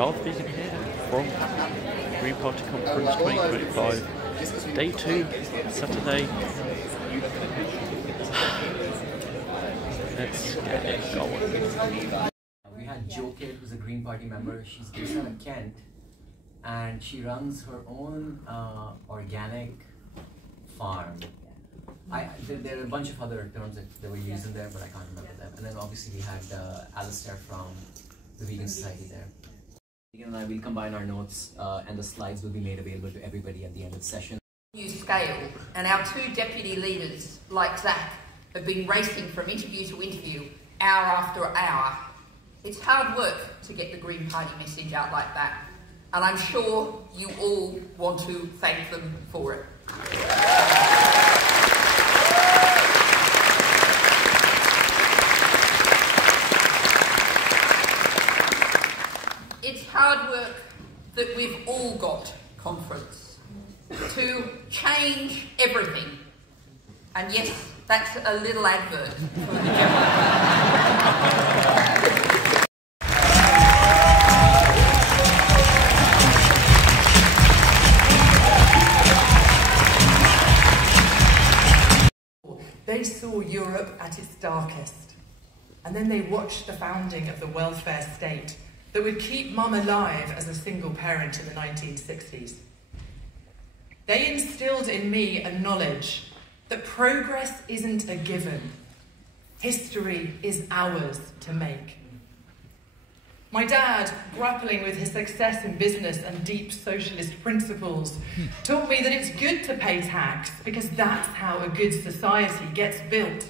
Darth Vegan here from Green Party Conference 2025, Day 2, Saturday. Let's get it going. We had Jo Kid, who's a Green Party member. She's based out of Kent, and she runs her own organic farm. There are a bunch of other terms that were used in there, but I can't remember them. And then obviously we had Alistair from the Vegan Society there. Vegan and I will combine our notes, and the slides will be made available to everybody at the end of the session. New scale, and our two deputy leaders, like Zach, have been racing from interview to interview, hour after hour. It's hard work to get the Green Party message out like that, and I'm sure you all want to thank them for it. It's hard work that we've all got, conference, to change everything. And yes, that's a little advert for the They saw Europe at its darkest, and then they watched the founding of the welfare state that would keep Mum alive as a single parent in the 1960s. They instilled in me a knowledge that progress isn't a given. History is ours to make. My dad, grappling with his success in business and deep socialist principles, taught me that it's good to pay tax because that's how a good society gets built.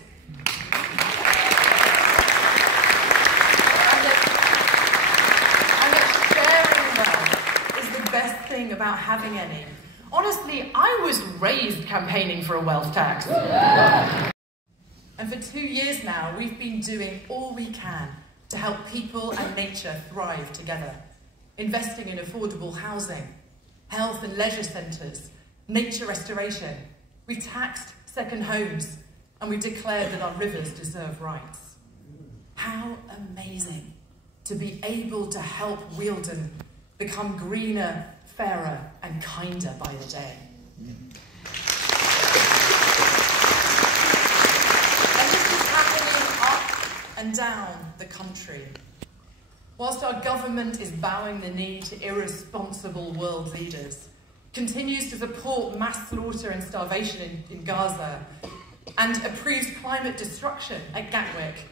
And that sharing wealth is the best thing about having any. Honestly, I was raised campaigning for a wealth tax. And for 2 years now, we've been doing all we can to help people and nature thrive together, investing in affordable housing, health and leisure centres, nature restoration. We've taxed second homes, and we've declared that our rivers deserve rights. How amazing to be able to help Wealden become greener, fairer and kinder by the day. And this is happening up and down the country. Whilst our government is bowing the knee to irresponsible world leaders, continues to support mass slaughter and starvation in Gaza, and approves climate destruction at Gatwick,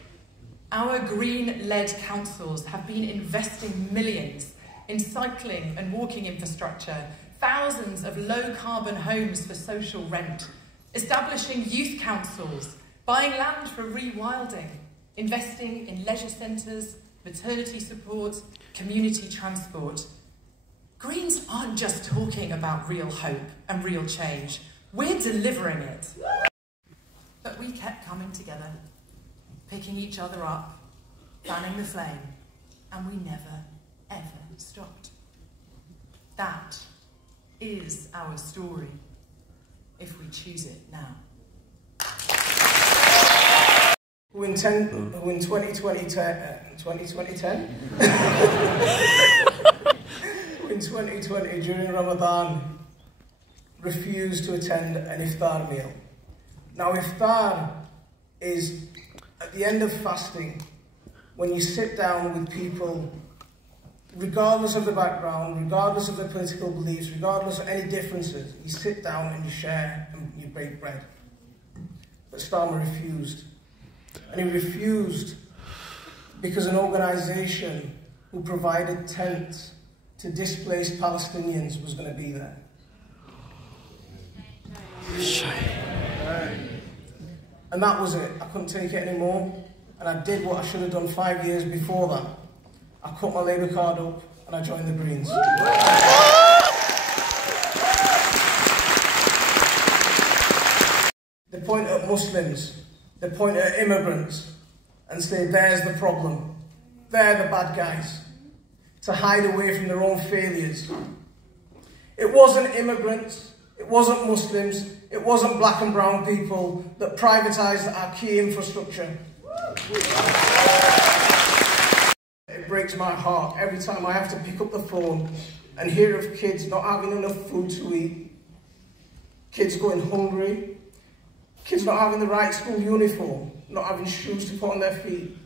our green-led councils have been investing millions in cycling and walking infrastructure, thousands of low-carbon homes for social rent, establishing youth councils, buying land for rewilding, investing in leisure centres, maternity support, community transport. Greens aren't just talking about real hope and real change, we're delivering it. But we kept coming together, picking each other up, fanning the flame, and we never, ever stopped. That is our story, if we choose it now. Who in 2010 in 2020 during Ramadan refused to attend an iftar meal. Now iftar is at the end of fasting, when you sit down with people regardless of the background, regardless of their political beliefs, regardless of any differences, you sit down and you share and you break bread. But Starmer refused. And he refused because an organisation who provided tents to displaced Palestinians was going to be there. And that was it. I couldn't take it anymore. And I did what I should have done 5 years before that. I cut my Labour card up and I joined the Greens. They point at Muslims, they point at immigrants and say, there's the problem. They're the bad guys. To hide away from their own failures. It wasn't immigrants, it wasn't Muslims, it wasn't black and brown people that privatised our key infrastructure. it breaks my heart every time I have to pick up the phone and hear of kids not having enough food to eat, kids going hungry, kids not having the right school uniform, not having shoes to put on their feet.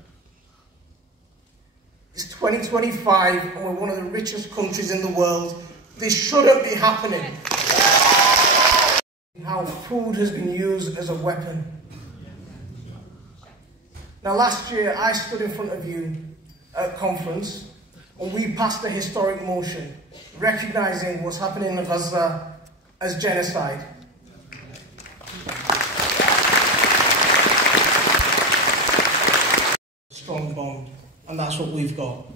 It's 2025 and we're one of the richest countries in the world. This shouldn't be happening. How food has been used as a weapon. Now last year I stood in front of you at a conference and we passed a historic motion recognising what's happening in Gaza as genocide. Strong bond, and that's what we've got.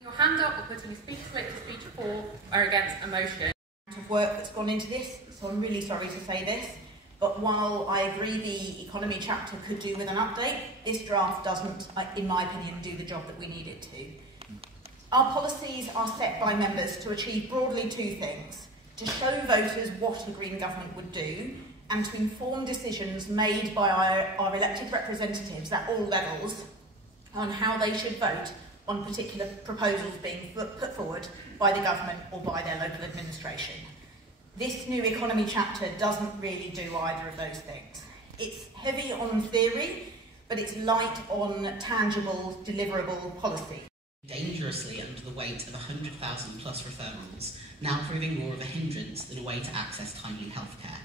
Your hand up or putting a speech slip to speech for or against a motion. Of work that's gone into this, so I'm really sorry to say this, but while I agree the economy chapter could do with an update, this draft doesn't, in my opinion, do the job that we need it to. Our policies are set by members to achieve broadly two things: to show voters what a Green government would do, and to inform decisions made by our elected representatives at all levels on how they should vote on particular proposals being put forward by the government or by their local administration. This new economy chapter doesn't really do either of those things. It's heavy on theory, but it's light on tangible, deliverable policy. Dangerously under the weight of 100,000 plus referrals, now proving more of a hindrance than a way to access timely healthcare.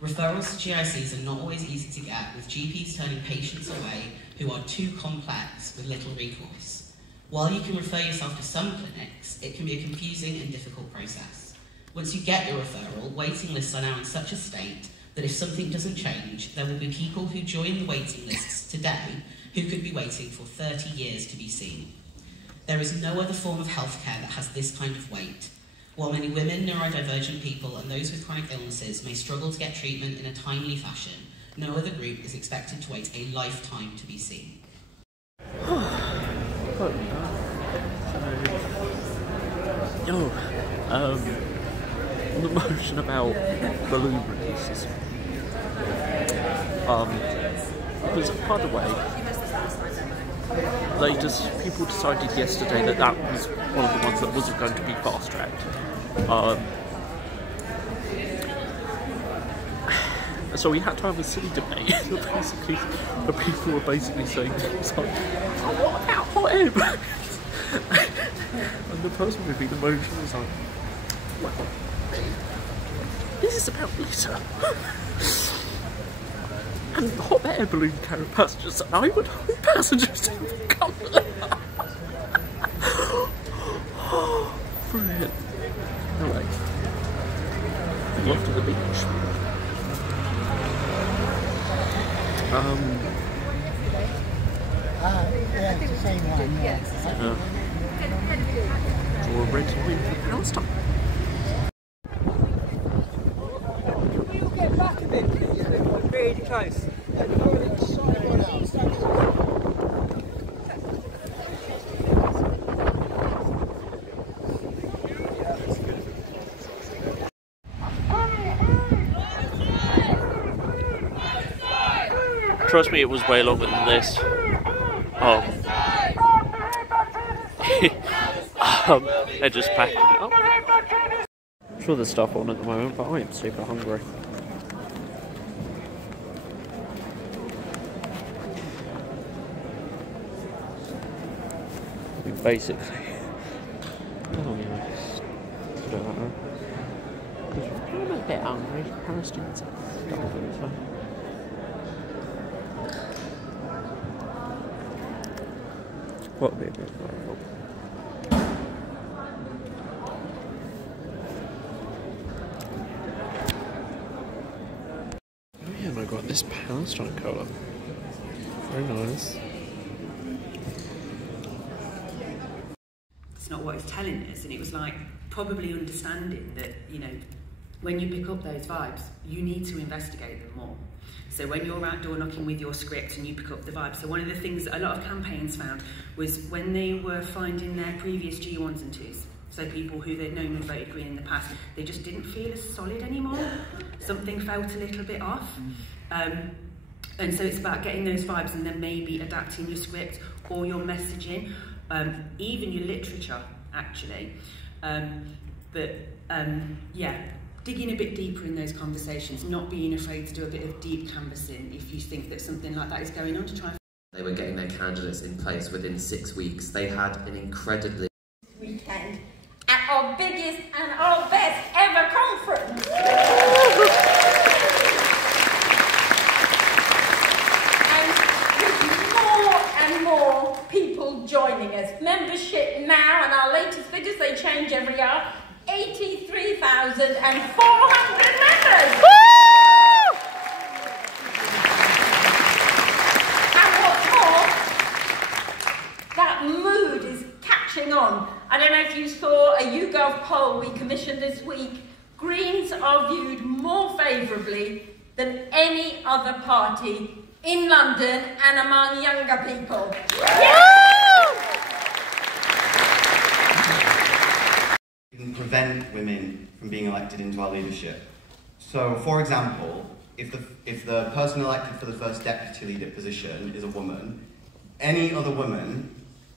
Referrals to GICs are not always easy to get, with GPs turning patients away who are too complex with little recourse. While you can refer yourself to some clinics, it can be a confusing and difficult process. Once you get your referral, waiting lists are now in such a state that if something doesn't change, there will be people who join the waiting lists today who could be waiting for 30 years to be seen. There is no other form of healthcare that has this kind of wait. While many women, neurodivergent people and those with chronic illnesses may struggle to get treatment in a timely fashion, no other group is expected to wait a lifetime to be seen. On the motion about balloon releases. Because, by the way, people decided yesterday that that was one of the ones that wasn't going to be fast-tracked. So we had to have a silly debate. Basically, the people were basically saying, it's like, oh, what about hot air balloons? And the person with the motion was like, well, this is about litter. And hot air balloon carry passengers, and I would hope passengers didn't come there. Brilliant. Anyway, off to the beach. Yeah, it's the same one. Yeah. Draw a red line for Palestine. Will you get back a bit, please? You're really close. Trust me, it was way longer than this. They're just packing it up. I'm sure there's stuff on at the moment, but I am super hungry. I mean, basically. Oh yeah. I'm a bit hungry. Palestinians are starving as well. What a bit of oh yeah, and I got this this Palestine colour. Very nice. It's not what it's telling us, and it was like probably understanding that, you know, when you pick up those vibes, you need to investigate them more. So when you're out door knocking with your script and you pick up the vibes, so one of the things that a lot of campaigns found was when they were finding their previous G1s and 2s, so people who they'd known had voted Green in the past, they just didn't feel as solid anymore. Something felt a little bit off. And so it's about getting those vibes and then maybe adapting your script or your messaging, even your literature, actually. Yeah, digging a bit deeper in those conversations, not being afraid to do a bit of deep canvassing if you think that something like that is going on, to try and... They were getting their candidates in place within 6 weeks. They had an incredibly... Weekend at our biggest and our best ever conference. And more people joining us. Membership now, and our latest figures, they change every hour, 83,400 members! Woo! And what's more, that mood is catching on. I don't know if you saw a YouGov poll we commissioned this week. Greens are viewed more favourably than any other party in London and among younger people. We can prevent women from being elected into our leadership. So, for example, if the person elected for the first deputy leader position is a woman, any other woman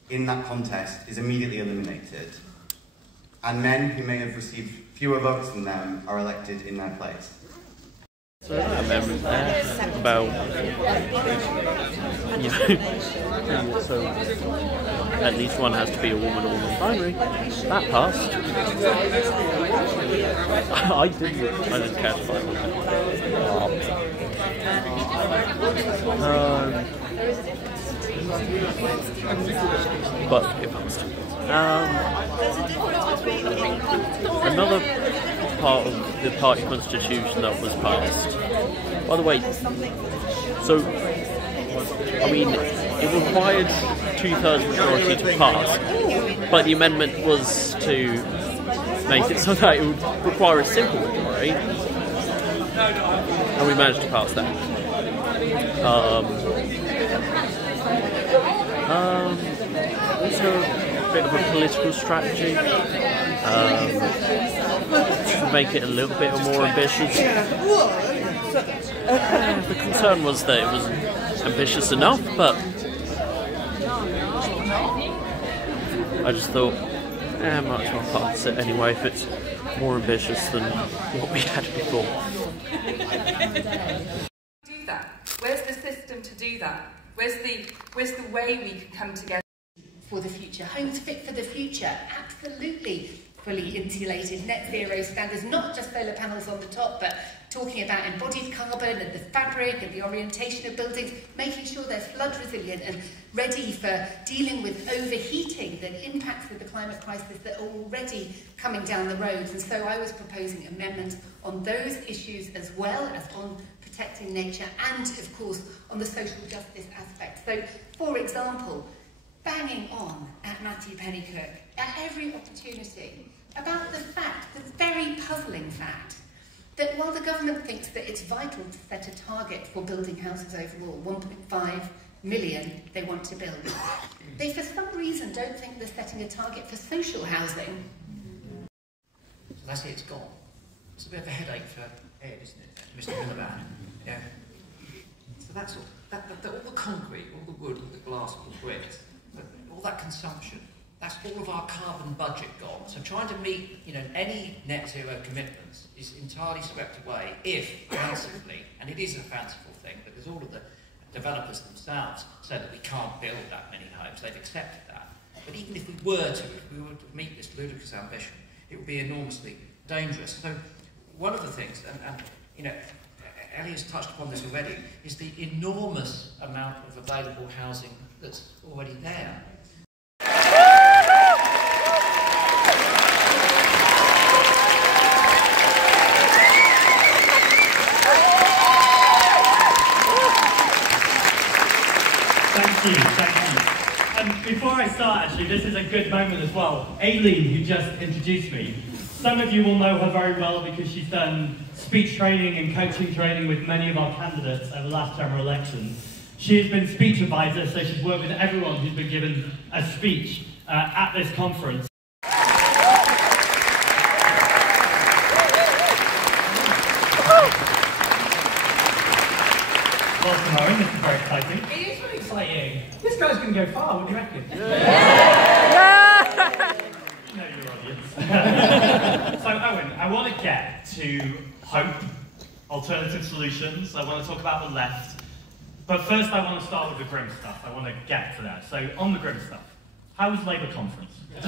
in that contest is immediately eliminated, and men who may have received fewer votes than them are elected in their place. So amendment there about, you know, so at least one has to be a woman or woman binary. That passed. I didn't care to find but it passed. Another part of the party constitution that was passed. By the way, so I mean, it required 2/3 majority to pass, but the amendment was to make it so that it would require a simple majority, and we managed to pass that. Also a bit of a political strategy. To make it a little bit more ambitious. The concern was that it wasn't ambitious enough, but I just thought, I might as well pass it anyway if it's more ambitious than what we had before. Do that? Where's the system to do that? Where's the way we can come together? For the future, homes fit for the future, absolutely. Fully insulated, net zero standards, not just solar panels on the top, but talking about embodied carbon and the fabric and the orientation of buildings, making sure they're flood resilient and ready for dealing with overheating that impacts with the climate crisis that are already coming down the roads. And so I was proposing amendments on those issues as well as on protecting nature and, of course, on the social justice aspect. So, for example, banging on at Matthew Pennycook at every opportunity about the fact, the very puzzling fact, that while the government thinks that it's vital to set a target for building houses overall, 1.5 million they want to build, they for some reason don't think they're setting a target for social housing. So that's it, it's gone. It's a bit of a headache for Ed, isn't it, Mr. Miliband? Yeah. So that's all. All the concrete, all the wood, all the glass, all the bricks, all that consumption, that's all of our carbon budget gone. So trying to meet, you know, any net zero commitments is entirely swept away if, fancifully, and it is a fanciful thing, because all of the developers themselves said that we can't build that many homes. They've accepted that. But even if we were to meet this ludicrous ambition, it would be enormously dangerous. So one of the things, and you know, Ellie has touched upon this already, is the enormous amount of available housing that's already there. Thank you. Before I start, actually, this is a good moment as well. Aileen, who just introduced me, some of you will know her very well because she's done speech training and coaching training with many of our candidates over the last general election. She has been speech advisor, so she's worked with everyone who's been given a speech at this conference. Welcome, Owen. This is very exciting. It is very exciting. This guy's going to go far, what do you reckon? You know your audience. So, Owen, I want to get to hope, alternative solutions. I want to talk about the left. But first, I want to start with the grim stuff. I want to get to that. So, on the grim stuff, how was Labour conference? I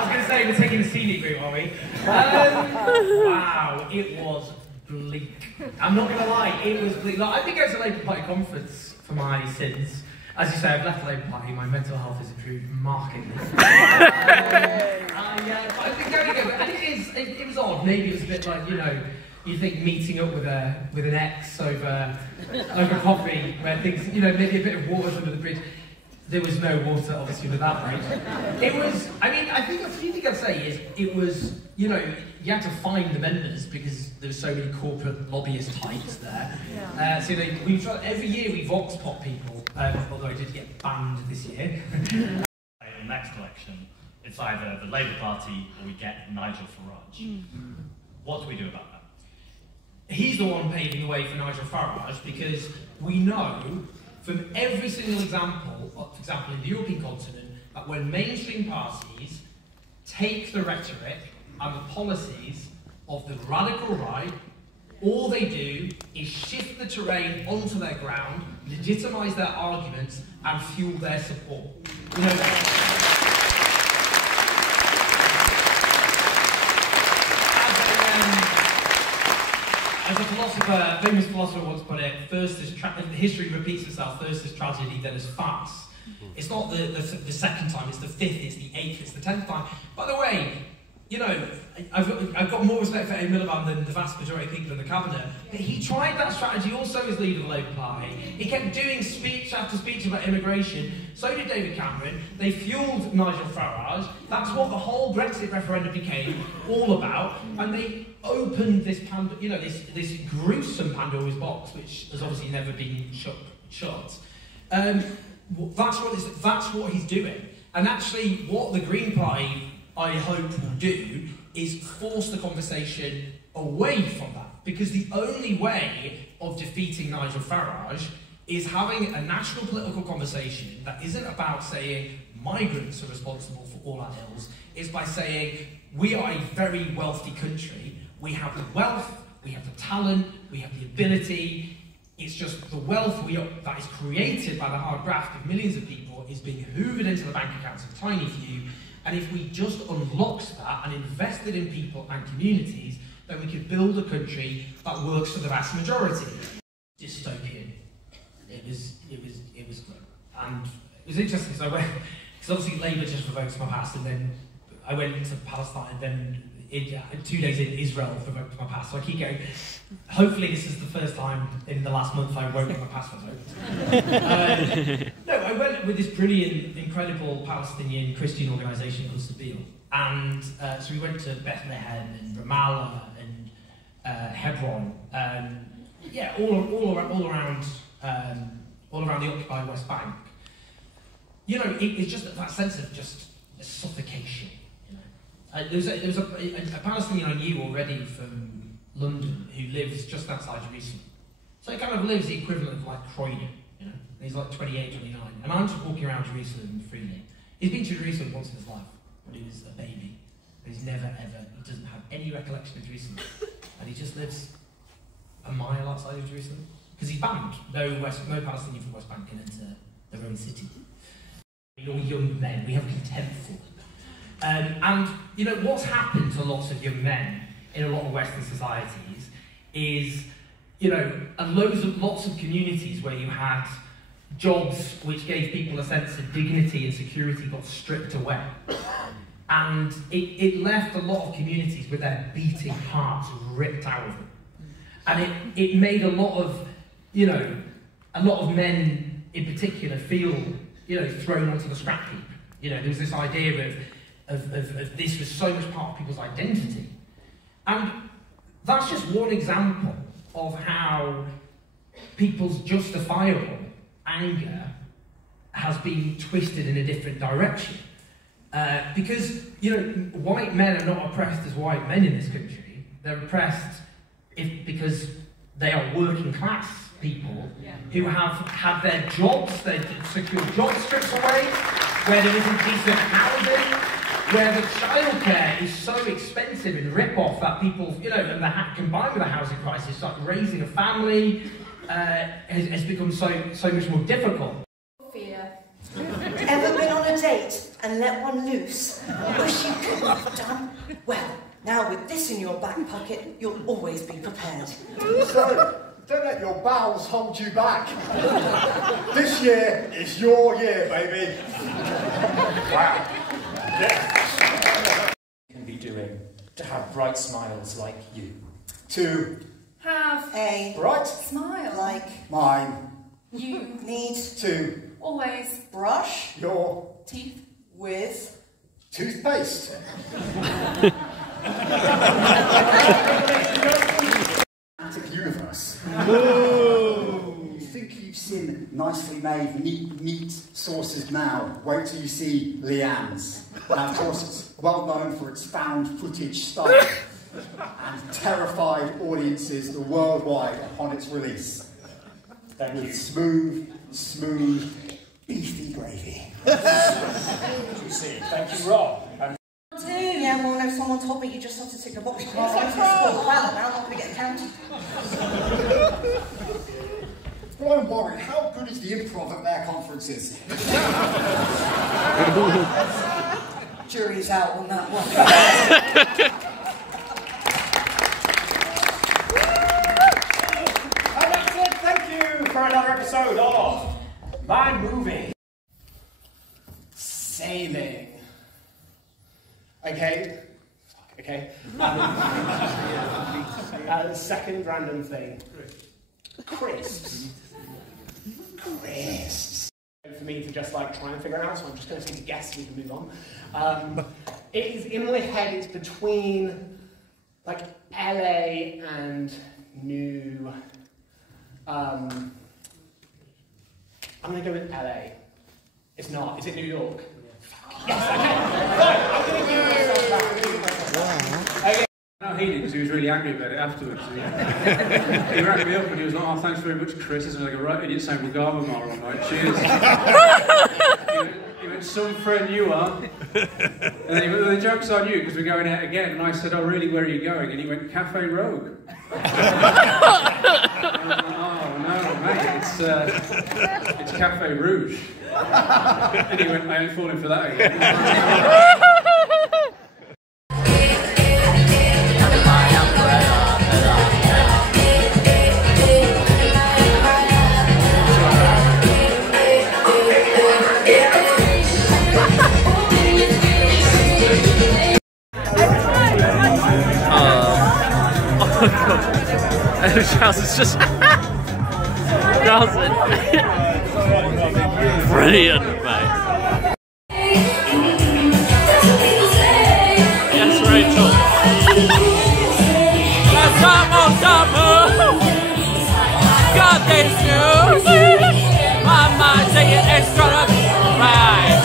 was going to say, we're taking the scenic route, are we? Wow, it was bleak. I'm not going to lie, it was bleak. Like, I've been going to Labour Party conference for my sins. As you say, I've left the Labour Party, my mental health has improved markedly. I've been going over, and it was odd. Maybe it was a bit like, you know, you think meeting up with an ex over coffee, where things, you know, maybe a bit of water's under the bridge. There was no water, obviously, with that bridge. It was, I mean, I think a few things I'd say is, it was, you know, you had to find the members because there were so many corporate lobbyist types there. So we try, every year we vox pop people, although I did get banned this year. In the next election, it's either the Labour Party or we get Nigel Farage. What do we do about that? He's the one paving the way for Nigel Farage because we know from every single example, for example in the European continent, that when mainstream parties take the rhetoric and the policies of the radical right, all they do is shift the terrain onto their ground, legitimise their arguments, and fuel their support. You know, as a philosopher, famous philosopher once put it, first as history repeats itself, first as tragedy, then as farce. It's not the second time, it's the fifth, it's the eighth, it's the 10th time. By the way, you know, I've got more respect for Ed Miliband than the vast majority of people in the cabinet. But he tried that strategy also as leader of the Labour Party. He kept doing speech after speech about immigration. So did David Cameron. They fueled Nigel Farage. That's what the whole Brexit referendum became all about. And they opened this, this gruesome Pandora's box, which has obviously never been shut. That's what he's doing. And actually, what the Green Party, I hope, will do is force the conversation away from that. Because the only way of defeating Nigel Farage is having a national political conversation that isn't about saying migrants are responsible for all our ills. It's by saying we are a very wealthy country. We have the wealth, we have the talent, we have the ability. It's just the wealth that is created by the hard graft of millions of people is being hoovered into the bank accounts of a tiny few. And if we just unlocked that and invested in people and communities, then we could build a country that works for the vast majority. Dystopian. It was great. And it was interesting because because obviously Labour just revoked my pass, and then I went to Palestine, and then 2 days in Israel revoked my pass. So I keep going, hopefully this is the first time in the last month I won't get my pass revoked. No, I went with this brilliant, incredible Palestinian Christian organisation called Sabeel. And so we went to Bethlehem and Ramallah and Hebron. Yeah, all around the occupied West Bank. You know, it's just that sense of just suffocation. There was a Palestinian I knew already from London who lives just outside Jerusalem. So he kind of lives the equivalent of like Croydon, you know. And he's like 28, 29. And I'm just walking around Jerusalem freely. He's been to Jerusalem once in his life when he was a baby. But he's never ever, he doesn't have any recollection of Jerusalem. And he just lives a mile outside of Jerusalem. Because he's banned. No Palestinian from West Bank can enter their own city. All young men, we have contempt for them. And, you know, what's happened to lots of young men in a lot of Western societies is, you know, lots of communities where you had jobs which gave people a sense of dignity and security got stripped away. And it left a lot of communities with their beating hearts ripped out of them. And it made a lot of, you know, a lot of men in particular feel, you know, thrown onto the scrap heap. You know, there was this idea of this was so much part of people's identity. And that's just one example of how people's justifiable anger has been twisted in a different direction. Because, you know, white men are not oppressed as white men in this country. They're oppressed because they are working class people who have had their jobs, their secure job stripped away, where there isn't decent housing, where the childcare is so expensive and rip-off that people, you know, and combined with the housing crisis, like raising a family has become so much more difficult. Fear. Ever been on a date and let one loose? Wish you couldn't have done? Well, now with this in your back pocket, you'll always be prepared. So, don't let your bowels hold you back. This year is your year, baby. Wow. Yeah. Can be doing to have bright smiles like you. To have a bright smile like mine. You need to always brush your teeth with toothpaste. Universe. You think you've seen nicely made neat sauces now? Wait till you see Leanne's. Now, of course, it's well known for its found footage style and terrified audiences worldwide upon its release. With smooth, beefy gravy. You see, thank you, Rob. Yeah, well, no, someone told me you just have to tick a box. I'm not going to get counted. Well, I'm worried. How good is the improv at their conferences? Jury's out on that one. And that's it. Thank you for another episode of My Movie. Sailing. Okay. Second random thing. Crisps. For me to just like try and figure out, so I'm just going to take a guess. We can move on. It is in my head. It's between like LA and New. I'm going to go with LA. It's not. Is it New York? Yes, okay. No, he did because he was really angry about it afterwards. He rang me up and he was like, "Oh, thanks very much, Chris." I was like, "Right, idiot, saying Mugaba tomorrow night. Cheers." He went, "Some friend you are." And then he went, "Well, the joke's on you because we're going out again." And I said, "Oh, really? Where are you going?" And he went, "Cafe Rogue." And I was like, "Oh no, mate, it's Cafe Rouge." And he went, "I ain't falling for that again." Oh god. Charles is just Charles, brilliant, mate. Yes, Rachel. Got this news. My mind saying extra right.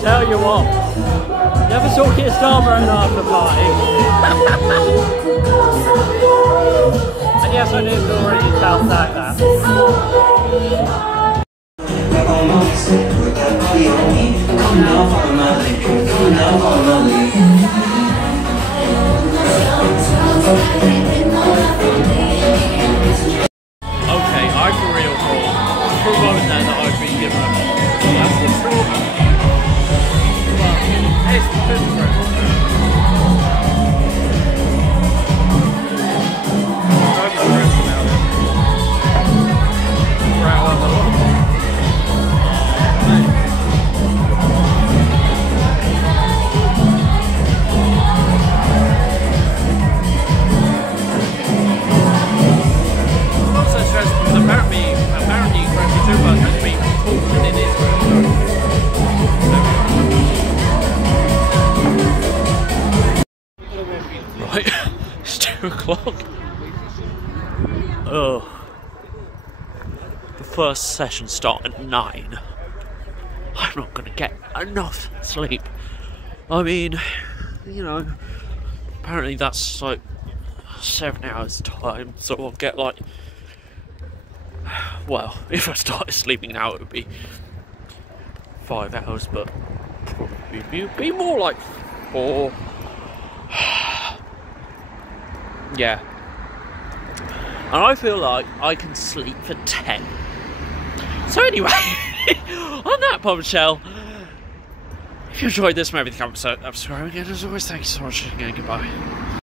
Tell you what, never saw Keir Starmer at an after party. And yes, I knew already felt like that. Come now, follow my lead. Okay, I for real thought for a moment there that I'd been given up. That's the trauma. Well, it's the fifth round. I'm stressed about it. Right, well, apparently Gravity Super has been recorded in Israel. Right, it's 2 o'clock. Oh, the first session started at 9. I'm not gonna get enough sleep. I mean, you know, apparently that's like 7 hours time, so I'll get like, well, if I started sleeping now it would be 5 hours, but probably be more like 4. Yeah. And I feel like I can sleep for 10. So anyway, on that bombshell, if you enjoyed this, maybe the comment, subscribe again. As always, thank you so much, and goodbye.